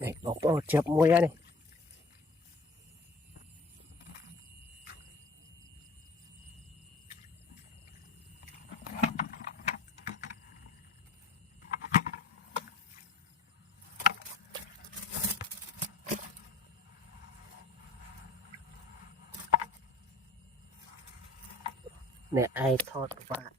này bóng chụp môi này nè ai thọt các bạn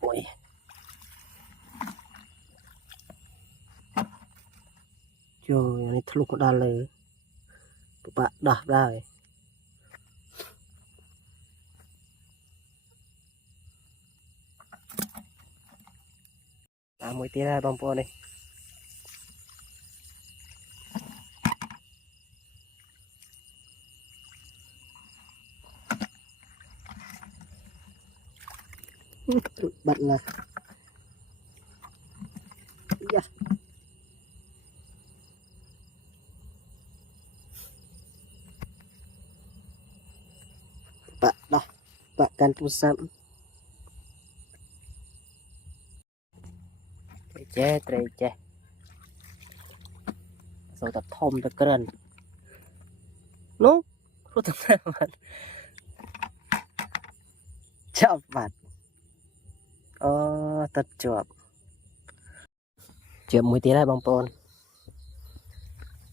ôi trời này thật lục đà lờ các bạn đạp ra rồi mới tí ra bông po này bận là yeah. Bạn đó bạn can tu sắm tre rồi tập thom tập cơn nó có tập ra bạn chậm bạn tập chậm mới tí lại bông pon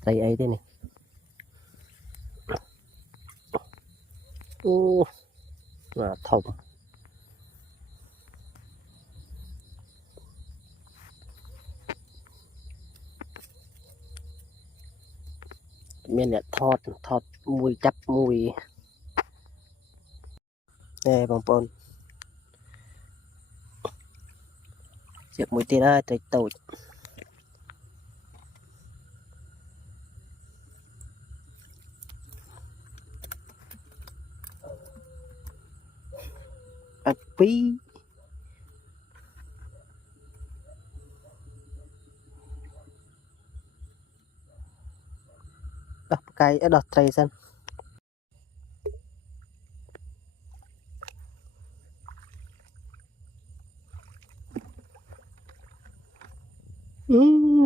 đây ấy thế này ô là thom miền này thọt mùi chắp mùi nè bông pon chậm mới tí lại tới tàu ăn phí đọc cái đọt tray dân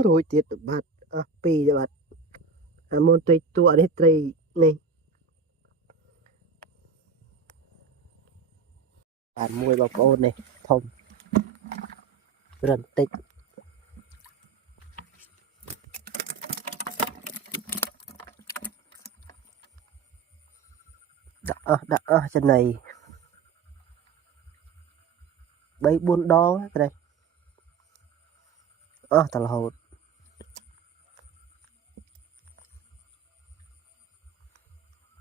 rồi tiết bạn pi cho bạn môn tây tua đấy tray này bạn mùi bọc ôn này thông rần tích đã chân này bấy buôn đó cái đây thật là hột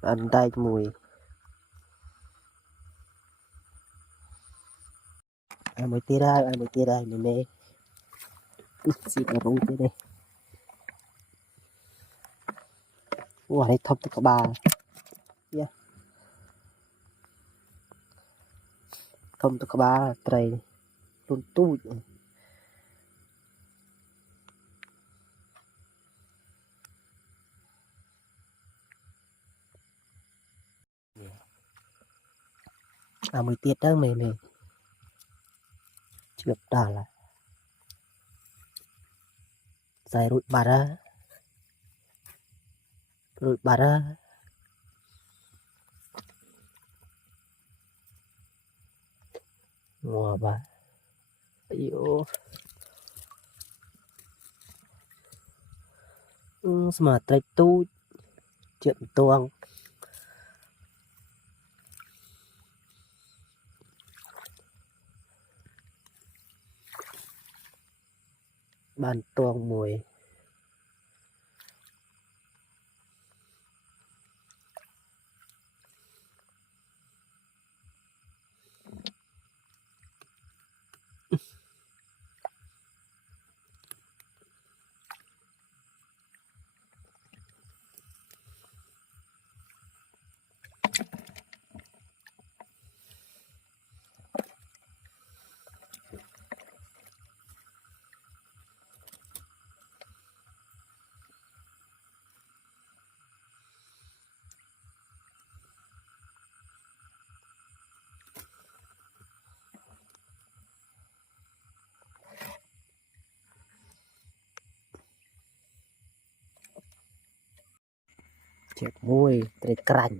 ăn tay mùi mới tira này nè xịt ở rung thế đây wow đây thấp các bà yeah. Thấp các bà tray luôn tu mới tiết đó mày chụp đà là dài rụi bà ra wow bà ayo mà tray tu chuyện tuang bàn tuang mùi Chết mùi, trời cành.